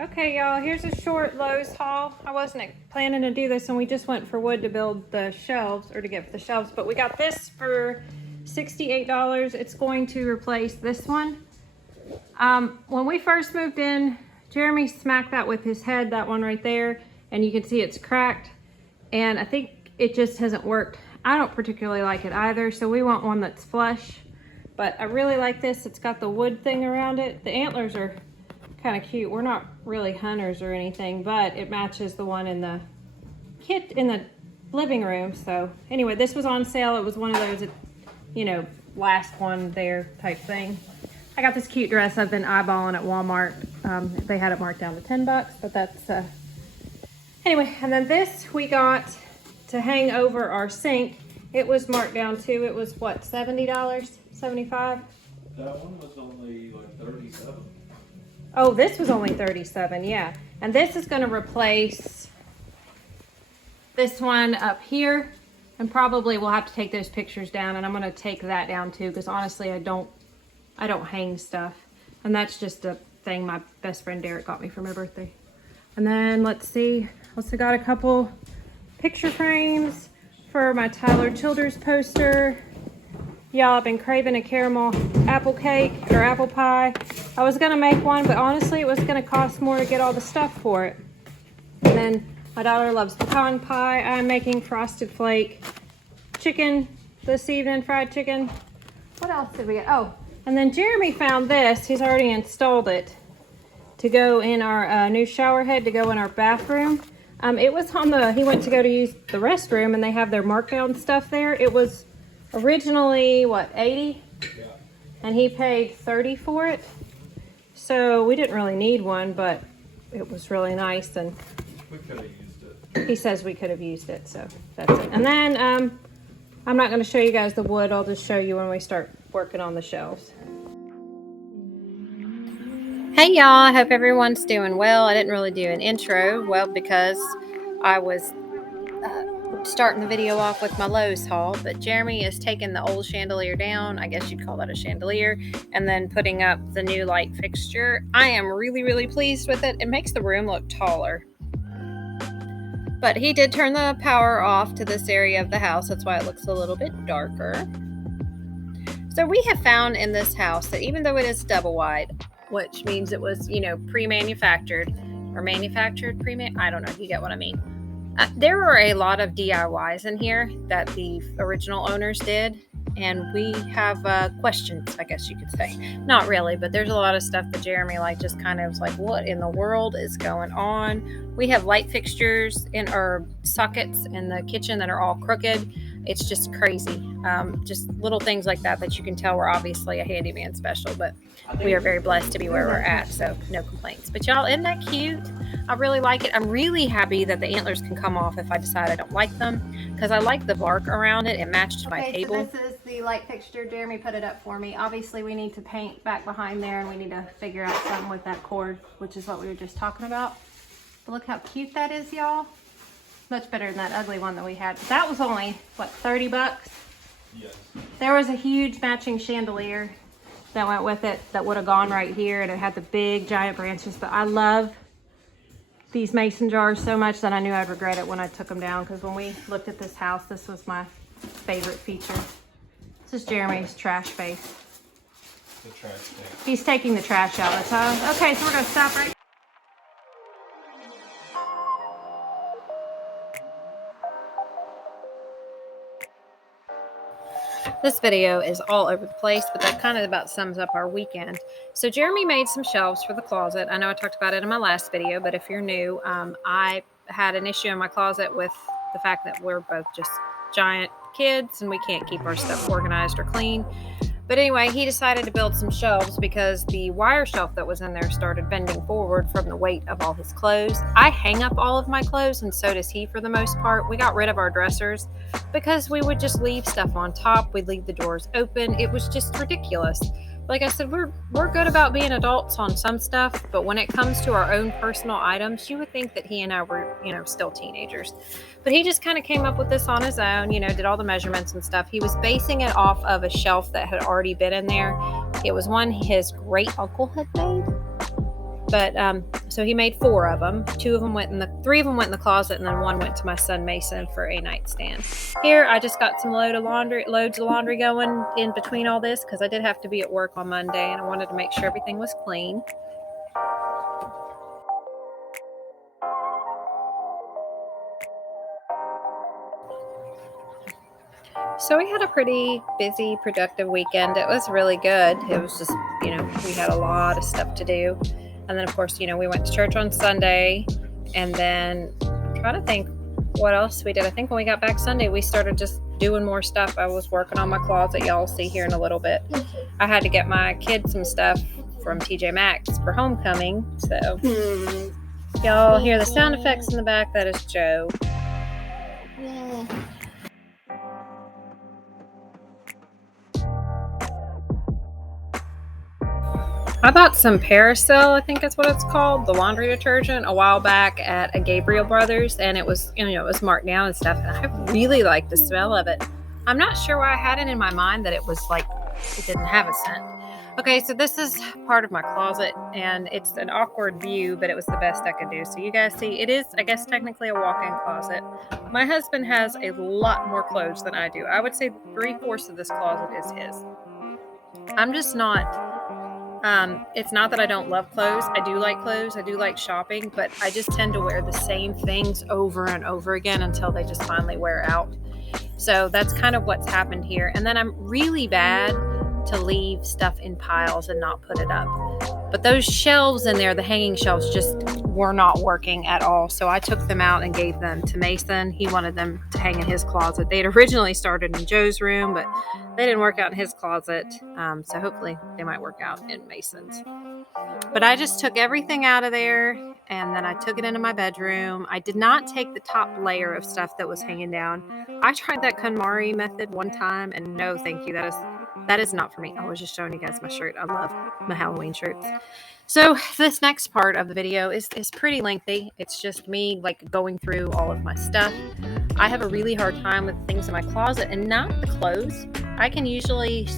Okay, y'all, here's a short Lowe's haul. I wasn't planning to do this, and we just went for wood to build the shelves, or to get the shelves, but we got this for $68. It's going to replace this one. When we first moved in, Jeremy smacked that with his head, that one right there, and you can see it's cracked, and I think it just hasn't worked. I don't particularly like it either, so we want one that's flush, but I really like this. It's got the wood thing around it. The antlers are kind of cute. We're not really hunters or anything, but it matches the one in the kit in the living room. So anyway, this was on sale. It was one of those, you know, last one there type thing. I got this cute dress I've been eyeballing at Walmart. They had it marked down to 10 bucks, but that's anyway. And then this we got to hang over our sink. It was marked down too. It was what, $70, $75? That one was only like 37. Oh, this was only 37, yeah. And this is gonna replace this one up here. And probably we'll have to take those pictures down, and I'm gonna take that down too, because honestly, I don't hang stuff. And that's just a thing my best friend Derek got me for my birthday. And then let's see, also got a couple picture frames for my Tyler Childers poster. Y'all, I've been craving a caramel apple cake or apple pie. I was gonna make one, but honestly, it was gonna cost more to get all the stuff for it. And then my daughter loves pecan pie. I'm making frosted flake chicken this evening, fried chicken. What else did we get? Oh, and then Jeremy found this. He's already installed it to go in our new shower head to go in our bathroom. It was on the, he went to go to use the restroom, and they have their markdown stuff there. It was originally what, 80? Yeah. And he paid 30 for it. So we didn't really need one, but it was really nice, and We could have used it. he says we could have used it, so that's it. And then I'm not going to show you guys the wood. I'll just show you when we start working on the shelves. Hey y'all, I hope everyone's doing well. I didn't really do an intro, well, because I was starting the video off with my Lowe's haul, but Jeremy is taking the old chandelier down, I guess you'd call that a chandelier, and then putting up the new light fixture. I am really pleased with it. It makes the room look taller. But he did turn the power off to this area of the house. That's why it looks a little bit darker. So we have found in this house that even though it is double wide, which means it was, you know, pre-manufactured or manufactured I don't know, you get what I mean. There were a lot of DIYs in here that the original owners did, and we have questions, I guess you could say. Not really, but there's a lot of stuff that Jeremy just kind of was like, what in the world is going on? We have light fixtures in our sockets in the kitchen that are all crooked. It's just crazy. Just little things like that you can tell we're obviously a handyman special, but we are very blessed to be where we're at, so no complaints. But y'all, isn't that cute? I really like it. I'm really happy that the antlers can come off if I decide I don't like them, because I like the bark around it. It matched my table. So this is the light fixture. Jeremy put it up for me. Obviously, we need to paint back behind there, and we need to figure out something with that cord, which is what we were just talking about. But look how cute that is, y'all. Much better than that ugly one that we had. But that was only, what, 30 bucks? Yes. There was a huge matching chandelier that went with it that would have gone right here, and it had the big giant branches. But I love these mason jars so much that I knew I'd regret it when I took them down, because when we looked at this house, this was my favorite feature. This is Jeremy's trash space. The trash can. He's taking the trash out of the tub. Okay, so we're gonna stop right. This video is all over the place, but that kind of about sums up our weekend. So Jeremy made some shelves for the closet. I know I talked about it in my last video, but if you're new, I had an issue in my closet with the fact that we're both just giant kids and we can't keep our stuff organized or clean. But anyway, he decided to build some shelves because the wire shelf that was in there started bending forward from the weight of all his clothes. I hang up all of my clothes, and so does he for the most part. We got rid of our dressers because we would just leave stuff on top. We'd leave the drawers open. It was just ridiculous. Like I said, we're good about being adults on some stuff, but when it comes to our own personal items, you would think that he and I were, still teenagers. But he just kind of came up with this on his own, did all the measurements and stuff. He was basing it off of a shelf that had already been in there. It was one his great uncle had made, But so he made 4 of them. 3 of them went in the closet, and then 1 went to my son Mason for a nightstand. Here, I just got some loads of laundry going in between all this because I did have to be at work on Monday, and I wanted to make sure everything was clean. So we had a pretty busy, productive weekend. It was really good. It was just, we had a lot of stuff to do. And then, of course, we went to church on Sunday. And then I'm trying to think what else we did. I think when we got back Sunday, we started just doing more stuff. I was working on my closet. Y'all see here in a little bit. I had to get my kids some stuff from TJ Maxx for homecoming. So y'all hear the sound effects in the back. That is Joe. I bought some Parasil, I think that's what it's called, the laundry detergent, a while back at a Gabriel Brothers, and it was, it was marked down and stuff, and I really liked the smell of it. I'm not sure why I had it in my mind that it was like, it didn't have a scent. Okay, so this is part of my closet, and it's an awkward view, but it was the best I could do. So you guys see, it is, I guess, technically a walk-in closet. My husband has a lot more clothes than I do. I would say 3/4 of this closet is his. I'm just not... it's not that I don't love clothes. I do like clothes. I do like shopping, but I just tend to wear the same things over and over again until they just finally wear out. So that's kind of what's happened here. And then I'm really bad to leave stuff in piles and not put it up. But those shelves in there, the hanging shelves, just were not working at all. So I took them out and gave them to Mason. He wanted them to hang in his closet. They had originally started in Joe's room, but they didn't work out in his closet. So hopefully they might work out in Mason's. But I just took everything out of there, and then I took it into my bedroom. I did not take the top layer of stuff that was hanging down. I tried that KonMari method one time, and no thank you. That is not for me. I was just showing you guys my shirt. I love my Halloween shirts. So this next part of the video is pretty lengthy. It's just me like going through all of my stuff. I have a really hard time with things in my closet, and not the clothes. I can usually,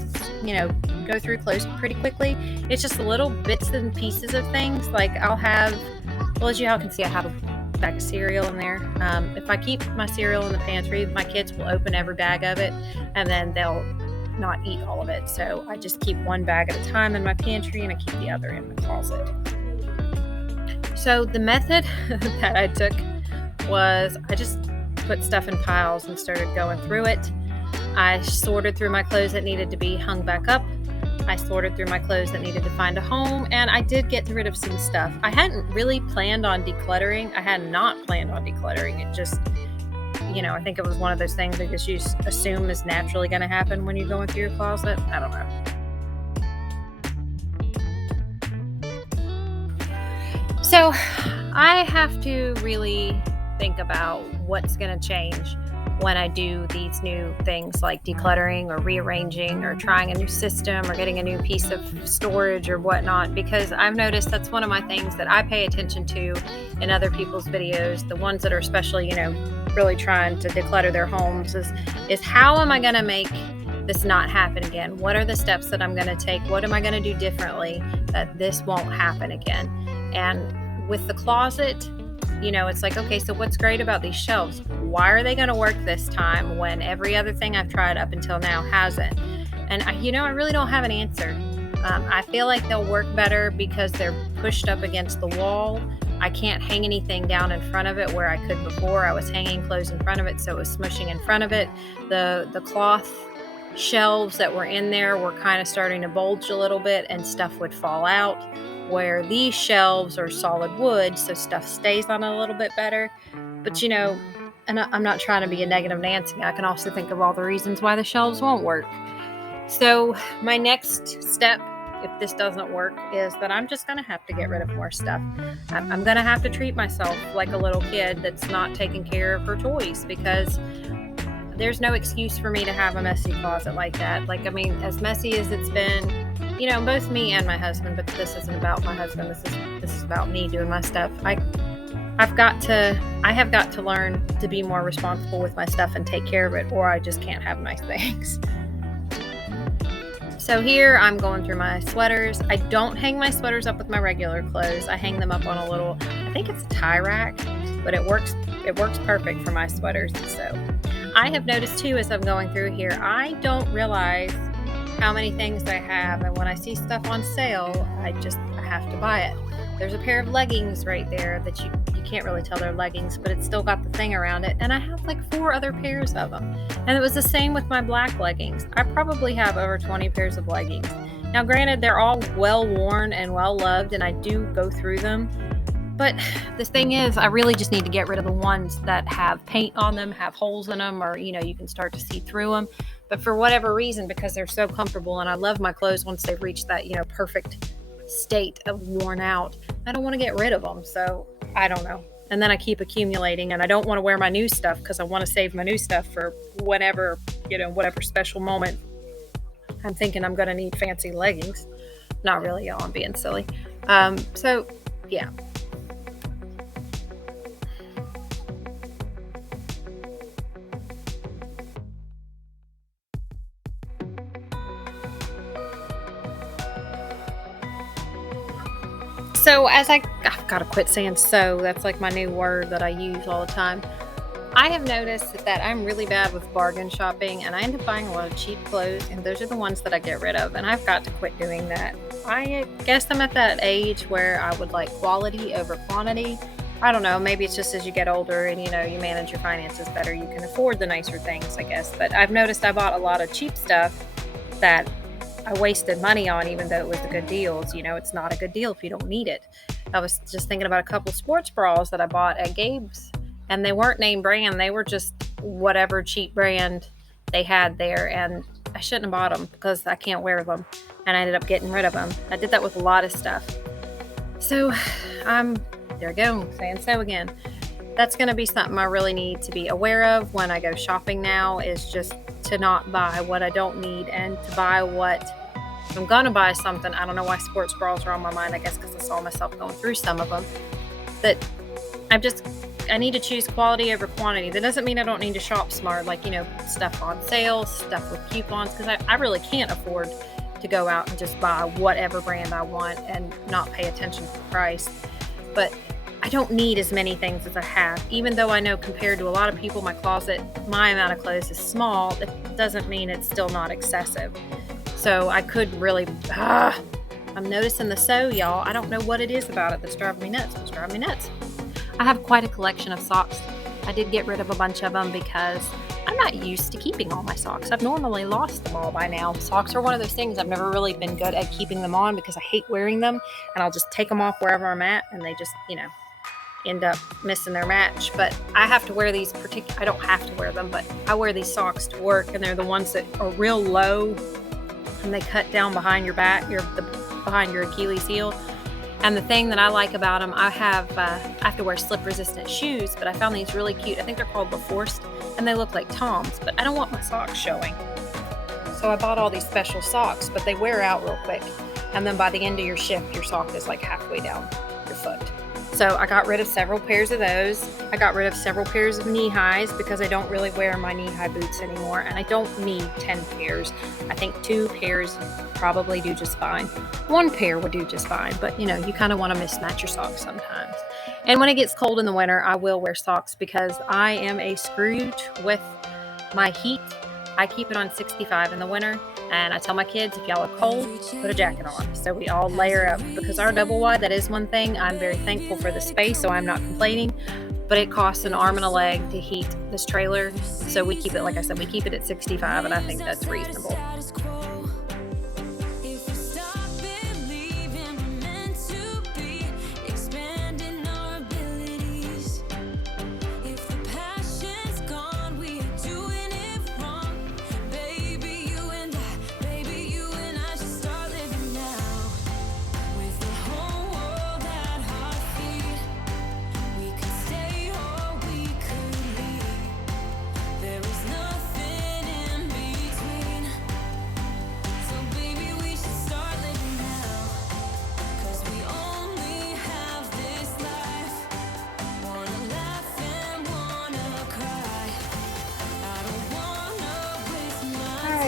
go through clothes pretty quickly. It's just little bits and pieces of things. Like I'll have, well, as you all can see, I have a bag of cereal in there. If I keep my cereal in the pantry, my kids will open every bag of it, and then they'll not eat all of it. So I just keep one bag at a time in my pantry, and I keep the other in the closet. So the method that I took was I just put stuff in piles and started going through it. I sorted through my clothes that needed to be hung back up. I sorted through my clothes that needed to find a home, and I did get rid of some stuff. I hadn't really planned on decluttering. I had not planned on decluttering. It just, I think it was one of those things that you assume is naturally going to happen when you're going through your closet. I don't know. So I have to really think about what's going to change when I do these new things like decluttering or rearranging or trying a new system or getting a new piece of storage or whatnot, because I've noticed that's one of my things that I pay attention to in other people's videos, the ones that are especially, really trying to declutter their homes, is how am I going to make this not happen again? What are the steps that I'm going to take? What am I going to do differently that this won't happen again? And with the closet, it's like, okay, so what's great about these shelves? Why are they going to work this time when every other thing I've tried up until now hasn't? And I really don't have an answer. I feel like they'll work better because they're pushed up against the wall. I can't hang anything down in front of it where I could before. I was hanging clothes in front of it, so it was smushing in front of it. The cloth shelves that were in there were kind of starting to bulge a little bit, and stuff would fall out, where these shelves are solid wood, so stuff stays on it a little bit better. But and I'm not trying to be a negative Nancy, I can also think of all the reasons why the shelves won't work. So my next step, if this doesn't work, is that I'm just going to have to get rid of more stuff. I'm going to have to treat myself like a little kid that's not taking care of her toys, because there's no excuse for me to have a messy closet like that. As messy as it's been, both me and my husband, but this isn't about my husband. This is about me doing my stuff. I have got to learn to be more responsible with my stuff and take care of it, or I just can't have nice things. So here I'm going through my sweaters. I don't hang my sweaters up with my regular clothes. I hang them up on a little, I think it's a tie rack, but it works perfect for my sweaters. So I have noticed too, as I'm going through here, I don't realize how many things I have, and when I see stuff on sale, I have to buy it. There's a pair of leggings right there that you can't really tell they're leggings, but it's still got the thing around it, and I have like 4 other pairs of them. And it was the same with my black leggings. I probably have over 20 pairs of leggings. Now granted, they're all well worn and well loved, and I do go through them, but the thing is, I really just need to get rid of the ones that have paint on them, have holes in them, or you can start to see through them. But for whatever reason, because they're so comfortable and I love my clothes once they've reached that perfect state of worn out, I don't want to get rid of them. So I don't know. And then I keep accumulating, and I don't want to wear my new stuff because I want to save my new stuff for whenever, whatever special moment I'm thinking I'm going to need fancy leggings. Not really, y'all, I'm being silly. So yeah. So I've got to quit saying so. That's like my new word that I use all the time. I have noticed that I'm really bad with bargain shopping, and I end up buying a lot of cheap clothes, and those are the ones that I get rid of, and I've got to quit doing that. I guess I'm at that age where I would like quality over quantity. I don't know, maybe it's just as you get older and you manage your finances better, you can afford the nicer things, I guess. But I've noticed I bought a lot of cheap stuff that I wasted money on, even though it was the good deals. It's not a good deal if you don't need it. I was just thinking about a couple sports bras that I bought at Gabe's, and they weren't name brand. They were just whatever cheap brand they had there, and I shouldn't have bought them because I can't wear them, and I ended up getting rid of them. I did that with a lot of stuff. So there we go, saying so again. That's going to be something I really need to be aware of when I go shopping now, is just to not buy what I don't need, and to buy what, if I'm going to buy something. I don't know why sports bras are on my mind. I guess because I saw myself going through some of them. That I need to choose quality over quantity. That doesn't mean I don't need to shop smart, like, stuff on sale, stuff with coupons, because I really can't afford to go out and just buy whatever brand I want and not pay attention to the price. But I don't need as many things as I have. Even though I know compared to a lot of people, my closet, my amount of clothes is small, it doesn't mean it's still not excessive. So I could really, I'm noticing the so, y'all. I don't know what it is about it that's driving me nuts. It's driving me nuts. I have quite a collection of socks. I did get rid of a bunch of them because I'm not used to keeping all my socks. I've normally lost them all by now. Socks are one of those things I've never really been good at keeping them on because I hate wearing them, and I'll just take them off wherever I'm at, and they just, end up missing their match. But I have to wear these I don't have to wear them, but I wear these socks to work, and they're the ones that are real low, and they cut down behind your back, behind your Achilles heel. And the thing that I like about them, I have to wear slip-resistant shoes, but I found these really cute. I think they're called La Forced, and they look like Toms, but I don't want my socks showing. So I bought all these special socks, but they wear out real quick. And then by the end of your shift, your sock is like halfway down your foot. So I got rid of several pairs of those. I got rid of several pairs of knee highs because I don't really wear my knee high boots anymore, and I don't need 10 pairs. I think 2 pairs probably do just fine. 1 pair would do just fine, but you kind of want to mismatch your socks sometimes. And when it gets cold in the winter, I will wear socks because I am a Scrooge with my heat. I keep it on 65 in the winter, and I tell my kids, if y'all are cold, put a jacket on. So we all layer up, because our double wide, that is one thing. I'm very thankful for the space, so I'm not complaining, but it costs an arm and a leg to heat this trailer. So we keep it, like I said, we keep it at 65, and I think that's reasonable.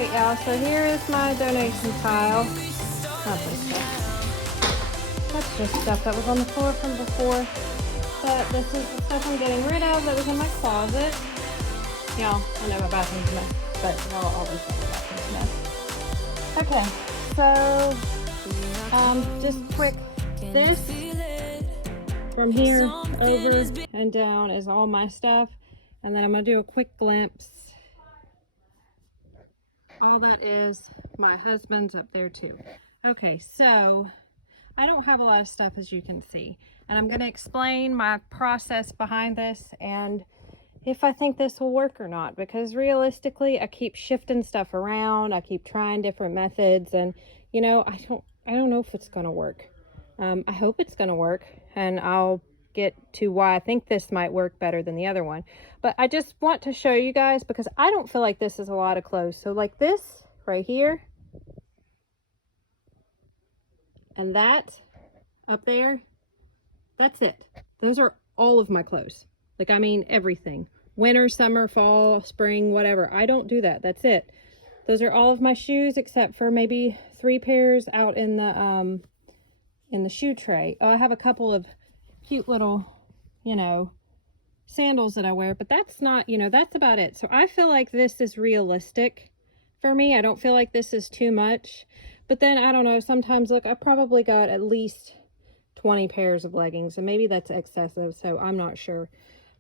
Alright, y'all, so here is my donation pile. Not this stuff. That's just stuff that was on the floor from before. But this is the stuff I'm getting rid of that was in my closet. Y'all, I know my bathroom's a mess, but y'all always know my bathroom's a mess. Okay, so just quick, this from here over and down is all my stuff, and then I'm gonna do a quick glimpse. All that is my husband's up there too. Okay, so I don't have a lot of stuff, as you can see, and I'm going to explain my process behind this and if I think this will work or not, because realistically I keep shifting stuff around, I keep trying different methods, and you know, I don't know if it's going to work. I hope it's going to work, and I'll get to why I think this might work better than the other one. But I just want to show you guys because I don't feel like this is a lot of clothes. So like this right here and that up there, that's it. Those are all of my clothes. Like, I mean, everything. Winter, summer, fall, spring, whatever. I don't do that. That's it. Those are all of my shoes except for maybe 3 pairs out in the shoe tray. Oh, I have a couple of cute little, you know, sandals that I wear, but that's not, you know, that's about it. So I feel like this is realistic for me. I don't feel like this is too much, but then I don't know, sometimes look, I probably got at least 20 pairs of leggings, and maybe that's excessive, so I'm not sure.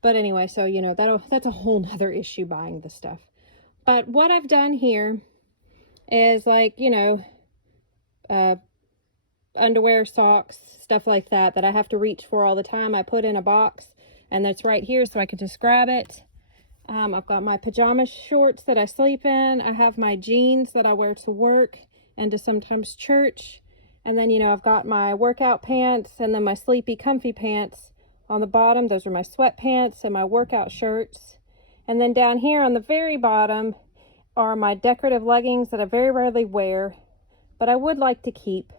But anyway, so you know, that's a whole nother issue, buying the stuff. But what I've done here is, like, you know, underwear, socks, stuff like that I have to reach for all the time, I put in a box, and that's right here so I can just grab it. I've got my pajama shorts that I sleep in. I have my jeans that I wear to work and to sometimes church. And then, you know, I've got my workout pants and then my sleepy comfy pants on the bottom. Those are my sweatpants and my workout shirts. And then down here on the very bottom are my decorative leggings that I very rarely wear, but I would like to keep.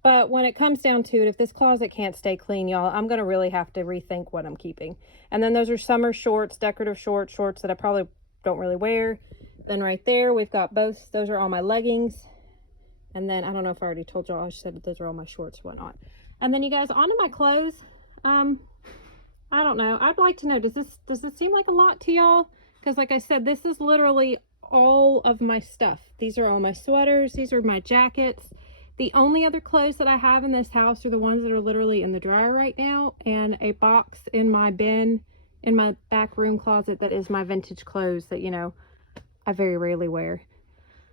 But when it comes down to it, if this closet can't stay clean, y'all, I'm going to really have to rethink what I'm keeping. And then those are summer shorts, decorative shorts that I probably don't really wear. Then right there, we've got both. Those are all my leggings. And then, I don't know if I already told y'all, I said that those are all my shorts, whatnot. And then, you guys, onto my clothes. I don't know. I'd like to know, does this seem like a lot to y'all? Because like I said, this is literally all of my stuff. These are all my sweaters. These are my jackets. The only other clothes that I have in this house are the ones that are literally in the dryer right now, and a box in my bin in my back room closet that is my vintage clothes that, you know, I very rarely wear.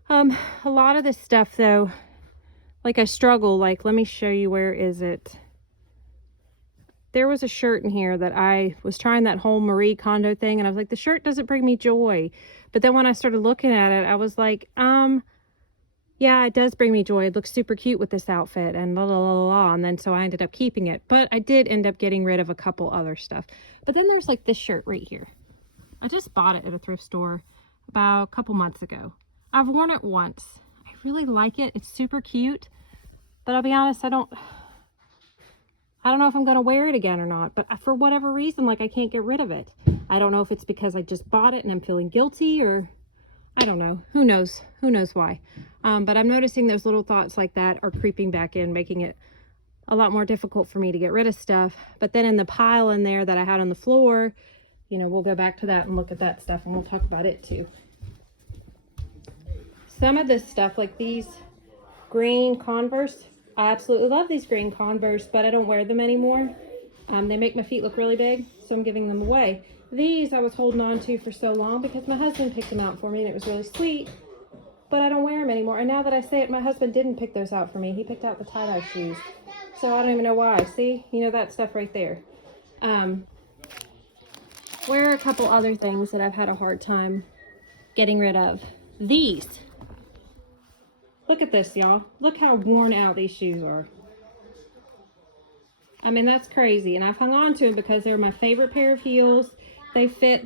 A lot of this stuff though, like, I struggle, like, let me show you, where is it? There was a shirt in here that I was trying that whole Marie Kondo thing, and I was like, the shirt doesn't bring me joy. But then when I started looking at it, I was like, yeah, it does bring me joy. It looks super cute with this outfit and la la la la. And then so I ended up keeping it. But I did end up getting rid of a couple other stuff. But then there's like this shirt right here. I just bought it at a thrift store about a couple months ago. I've worn it once. I really like it. It's super cute. But I'll be honest, I don't know if I'm going to wear it again or not. But for whatever reason, like, I can't get rid of it. I don't know if it's because I just bought it and I'm feeling guilty, or I don't know. Who knows? Who knows why? But I'm noticing those little thoughts like that are creeping back in, making it a lot more difficult for me to get rid of stuff. But then in the pile in there that I had on the floor, you know, we'll go back to that and look at that stuff, and we'll talk about it too. Some of this stuff, like these green Converse, I absolutely love these green Converse, but I don't wear them anymore. They make my feet look really big, so I'm giving them away. These I was holding on to for so long because my husband picked them out for me, and it was really sweet, but I don't wear them anymore. And now that I say it, my husband didn't pick those out for me. He picked out the tie-dye shoes, so I don't even know why. See, you know, that stuff right there. Where are a couple other things that I've had a hard time getting rid of? These. Look at this, y'all. Look how worn out these shoes are. I mean, that's crazy. And I've hung on to them because they're my favorite pair of heels. They fit,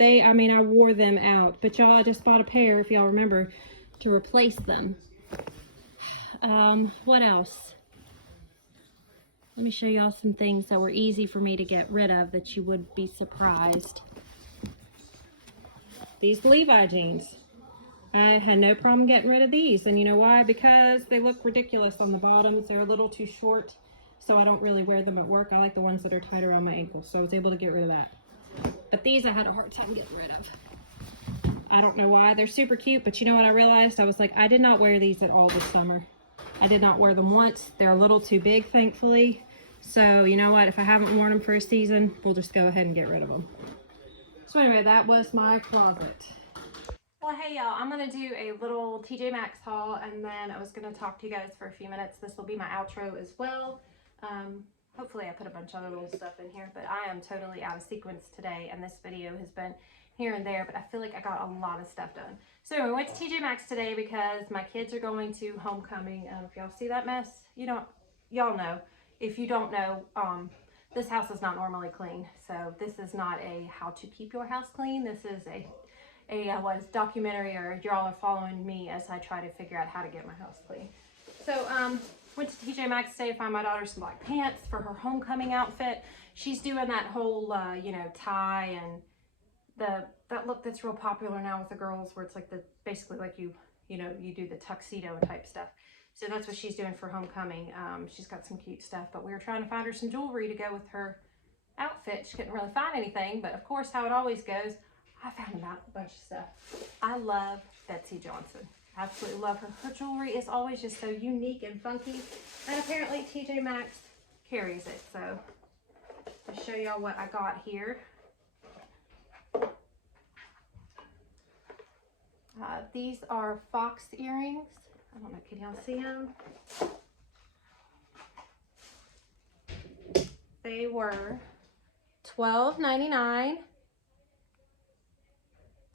I mean, I wore them out. But y'all, I just bought a pair, if y'all remember, to replace them. What else? Let me show y'all some things that were easy for me to get rid of that you would be surprised. These Levi jeans. I had no problem getting rid of these. And you know why? Because they look ridiculous on the bottoms. They're a little too short, so I don't really wear them at work. I like the ones that are tight around my ankles, so I was able to get rid of that. But these I had a hard time getting rid of. I don't know why. They're super cute, but you know what I realized? I was like, I did not wear these at all this summer. I did not wear them once. They're a little too big, thankfully. So you know what? If I haven't worn them for a season, we'll just go ahead and get rid of them. So anyway, that was my closet. Well, hey y'all, I'm gonna do a little TJ Maxx haul, and then I was gonna talk to you guys for a few minutes. This will be my outro as well. Hopefully I put a bunch of other little stuff in here, but I am totally out of sequence today, and this video has been here and there, but I feel like I got a lot of stuff done. So we went to TJ Maxx today because my kids are going to homecoming. If y'all see that mess, y'all know. If you don't know, this house is not normally clean. So this is not a how to keep your house clean. This is a documentary, or y'all are following me as I try to figure out how to get my house clean. So went to TJ Maxx today to find my daughter some black pants for her homecoming outfit. She's doing that whole tie and that look that's real popular now with the girls, where it's like basically like you do the tuxedo type stuff. So that's what she's doing for homecoming. She's got some cute stuff, but we were trying to find her some jewelry to go with her outfit. She couldn't really find anything, but of course, how it always goes, I found a bunch of stuff. I love Betsy Johnson. Absolutely love her. Her jewelry is always just so unique and funky, and apparently TJ Maxx carries it. So to show y'all what I got here. These are fox earrings. I don't know, can y'all see them? They were $12.99.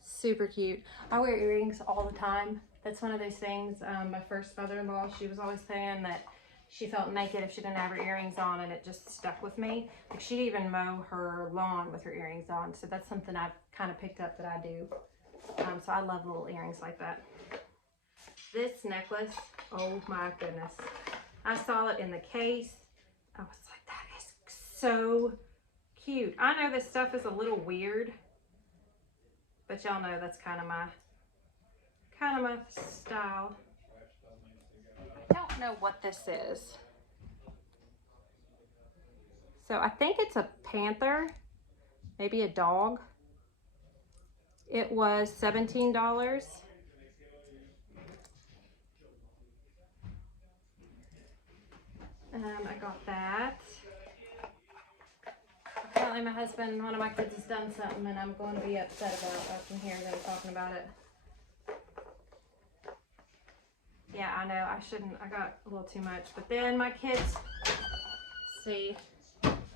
Super cute. I wear earrings all the time. That's one of those things. My first mother-in-law, she was always saying that she felt naked if she didn't have her earrings on, and it just stuck with me. Like, she'd even mow her lawn with her earrings on. So that's something I've kind of picked up that I do. So I love little earrings like that. This necklace, oh my goodness. I saw it in the case. I was like, that is so cute. I know this stuff is a little weird, but y'all know that's kind of my style. I don't know what this is. So I think it's a panther, maybe a dog. It was $17. I got that. Apparently my husband, one of my kids, has done something, and I'm going to be upset about it. I can hear them talking about it. Yeah, I know, I shouldn't, I got a little too much. But then my kids, see,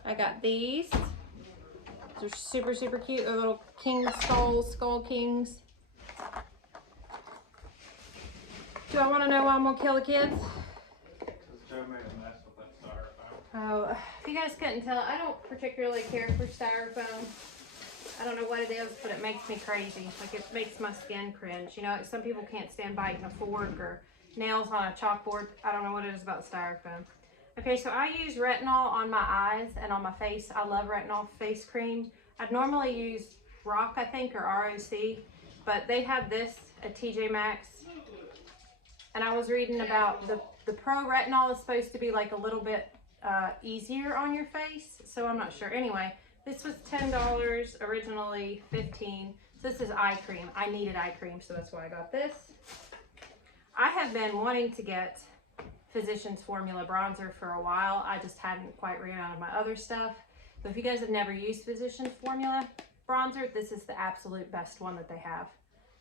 I got these. They're super, super cute. They're little king skulls, skull kings. Do I want to know why I'm going to kill the kids? Oh, if you guys couldn't tell, I don't particularly care for styrofoam. I don't know what it is, but it makes me crazy. Like, it makes my skin cringe. You know, like some people can't stand biting a fork or nails on a chalkboard. I don't know what it is about styrofoam. Okay, so I use retinol on my eyes and on my face. I love retinol face cream. I'd normally use ROC, I think, or ROC, but they have this at TJ Maxx. And I was reading about the Pro Retinol is supposed to be like a little bit easier on your face, so I'm not sure. Anyway, this was $10, originally $15. So this is eye cream. I needed eye cream, so that's why I got this. I have been wanting to get Physicians Formula bronzer for a while. I just hadn't quite ran out of my other stuff. So if you guys have never used Physicians Formula bronzer, this is the absolute best one that they have.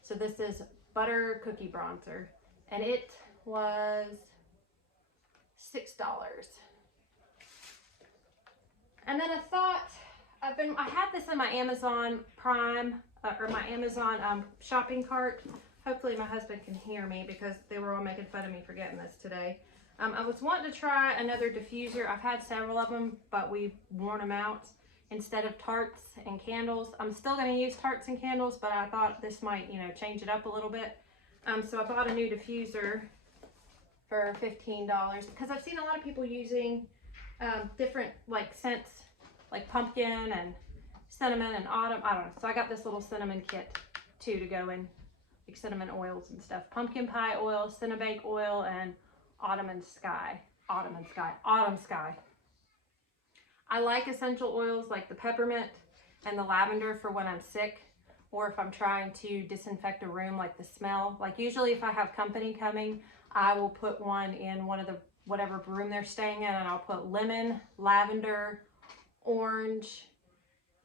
So this is Butter Cookie Bronzer, and it was $6. And then I thought, I had this in my Amazon Prime, or my Amazon shopping cart. Hopefully my husband can hear me because they were all making fun of me for getting this today. I was wanting to try another diffuser. I've had several of them, but we've worn them out. Instead of tarts and candles, I'm still going to use tarts and candles, but I thought this might, change it up a little bit. So I bought a new diffuser for $15 because I've seen a lot of people using different like scents, like pumpkin and cinnamon and autumn. I don't know. So I got this little cinnamon kit too to go in like cinnamon oils and stuff. Pumpkin pie oil, cinnabake oil, and autumn sky. I like essential oils like the peppermint and the lavender for when I'm sick, or if I'm trying to disinfect a room, like the smell. Like usually if I have company coming, I will put one in one of the whatever room they're staying in, and I'll put lemon, lavender, orange,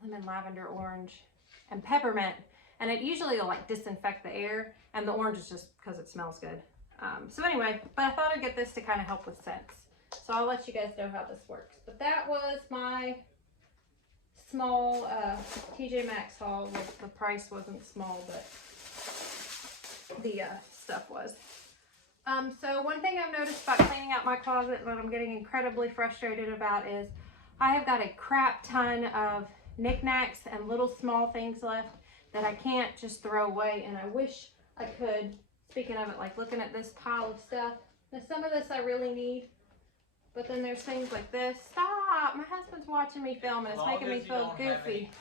and peppermint. And it usually will like disinfect the air, and the orange is just because it smells good. So anyway, but I thought I'd get this to kind of help with scents. So I'll let you guys know how this works. But that was my small TJ Maxx haul. Well, the price wasn't small, but the stuff was. So one thing I've noticed about cleaning out my closet that I'm getting incredibly frustrated about is I have got a crap ton of knickknacks and little small things left that I can't just throw away, and I wish I could. Speaking of it, like looking at this pile of stuff, now some of this I really need, but then there's things like this. Stop! My husband's watching me film and it's making me feel goofy.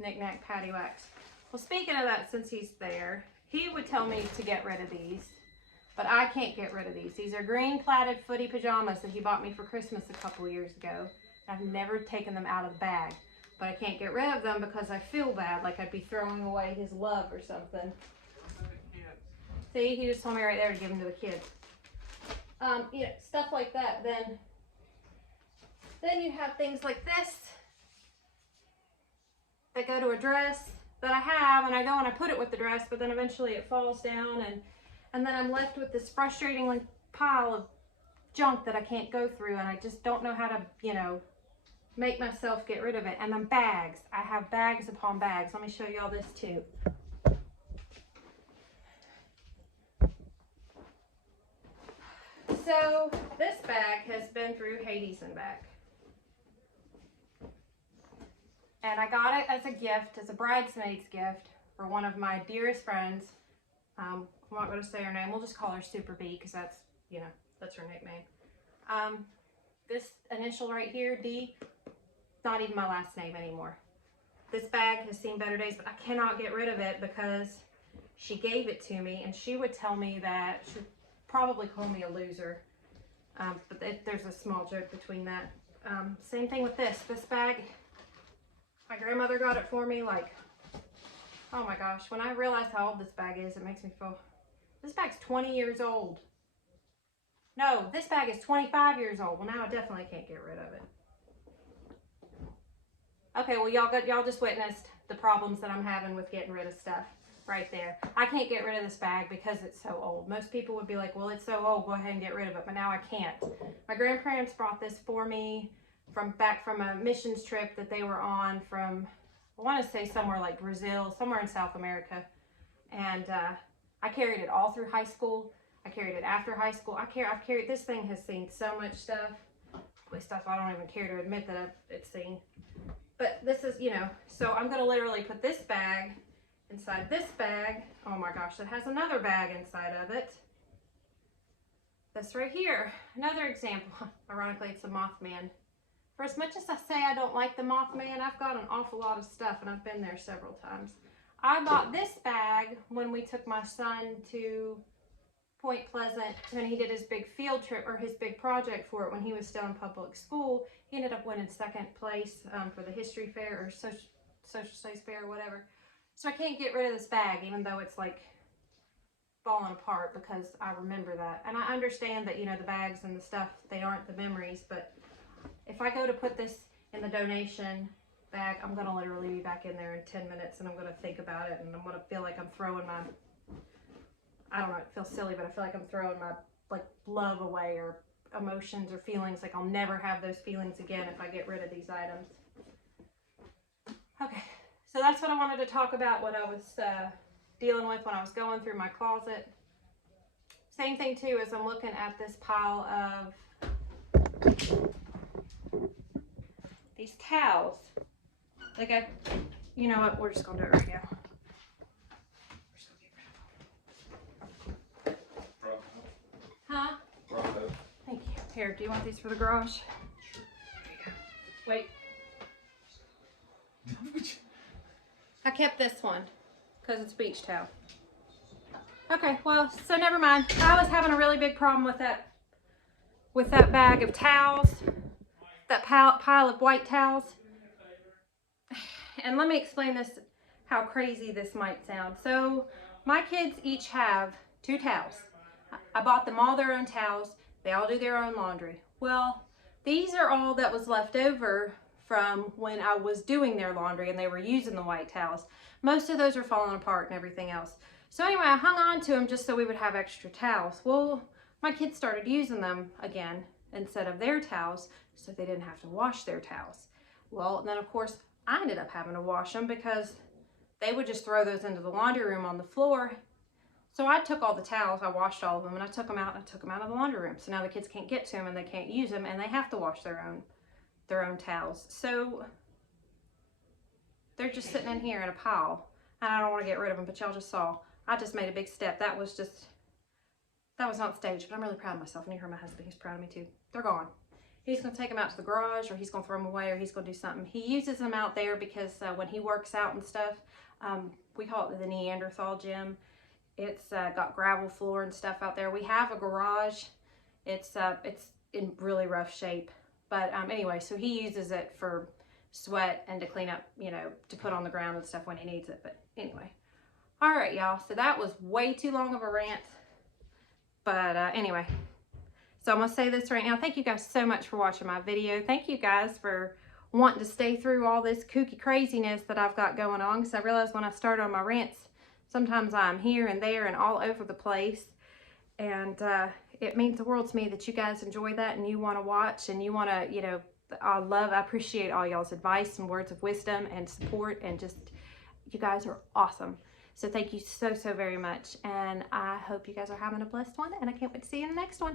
Knick-knack patty wax. Well, speaking of that, since he's there, he would tell me to get rid of these, but I can't get rid of these. These are green plaided footy pajamas that he bought me for Christmas a couple years ago. I've never taken them out of the bag, but I can't get rid of them because I feel bad, like I'd be throwing away his love or something. See, he just told me right there to give them to the kids. You know, stuff like that. Then you have things like this that go to a dress that I have, and I go and I put it with the dress, but then eventually it falls down, and then I'm left with this frustrating like pile of junk that I can't go through, and I just don't know how to, you know, make myself get rid of it. And then bags. I have bags upon bags. Let me show you all this too. So this bag has been through Hades and back. And I got it as a gift, as a bridesmaid's gift for one of my dearest friends. I'm not going to say her name. We'll just call her Super B because that's, you know, that's her nickname. This initial right here, D, not even my last name anymore. This bag has seen better days, but I cannot get rid of it because she gave it to me, and she would tell me that she'd probably call me a loser. But there's a small joke between that. Same thing with this bag. My grandmother got it for me, like, oh my gosh, when I realize how old this bag is, it makes me feel, this bag's 20 years old. No, this bag is 25 years old. Well, now I definitely can't get rid of it. Okay, well, y'all just witnessed the problems that I'm having with getting rid of stuff right there. I can't get rid of this bag because it's so old. Most people would be like, well, it's so old, go ahead and get rid of it, but now I can't. My grandparents brought this for me back from a missions trip that they were on from, I want to say somewhere like Brazil, somewhere in South America. And I carried it all through high school. I carried it after high school. I've carried, this thing has seen so much stuff. Stuff I don't even care to admit that it's seen. But this is, you know, so I'm going to literally put this bag inside this bag. Oh my gosh, it has another bag inside of it. This right here, another example. Ironically, it's a Mothman. For as much as I say I don't like the Mothman, I've got an awful lot of stuff, and I've been there several times. I bought this bag when we took my son to Point Pleasant when he did his big field trip, or his big project for it when he was still in public school. He ended up winning second place for the history fair or social studies fair or whatever. So I can't get rid of this bag, even though it's like falling apart, because I remember that. And I understand that, you know, the bags and the stuff, they aren't the memories, but if I go to put this in the donation bag, I'm going to literally be back in there in 10 minutes, and I'm going to think about it, and I'm going to feel like I'm throwing my, I don't know, it feels silly, but I feel like I'm throwing my, like, love away, or emotions or feelings. Like, I'll never have those feelings again if I get rid of these items. Okay, so that's what I wanted to talk about, what I was dealing with when I was going through my closet. Same thing, too, as I'm looking at this pile of these towels. Like, you know what, we're just going to do it right now. Huh? Bravo. Thank you. Here, do you want these for the garage? Sure. There you go. Wait. I kept this one because it's beach towel. Okay, well, so never mind. I was having a really big problem with that bag of towels, that pile of white towels. And let me explain this, how crazy this might sound. So my kids each have 2 towels. I bought them all their own towels. They all do their own laundry. Well, these are all that was left over from when I was doing their laundry and they were using the white towels. Most of those are falling apart and everything else. So anyway, I hung on to them just so we would have extra towels. Well, my kids started using them again instead of their towels, so they didn't have to wash their towels. Well, and then of course, I ended up having to wash them because they would just throw those into the laundry room on the floor. So I took all the towels, I washed all of them, and I took them out of the laundry room. So now the kids can't get to them and they can't use them, and they have to wash their own towels. So they're just sitting in here in a pile, and I don't want to get rid of them, but y'all just saw. I just made a big step. That was not staged, but I'm really proud of myself. And you heard my husband, he's proud of me too. They're gone. He's going to take them out to the garage, or he's going to throw them away, or he's going to do something. He uses them out there because when he works out and stuff, we call it the Neanderthal gym. It's got gravel floor and stuff out there. We have a garage. It's in really rough shape. But anyway, so he uses it for sweat and to clean up, to put on the ground and stuff when he needs it. But anyway. All right, y'all. So that was way too long of a rant. But anyway. So I'm going to say this right now. Thank you guys so much for watching my video. Thank you guys for wanting to stay through all this kooky craziness that I've got going on. Because I realized when I started on my rants, sometimes I'm here and there and all over the place. And it means the world to me that you guys enjoy that and you want to watch and you want to, I appreciate all y'all's advice and words of wisdom and support, and just, you guys are awesome. So thank you so, so very much. And I hope you guys are having a blessed one, and I can't wait to see you in the next one.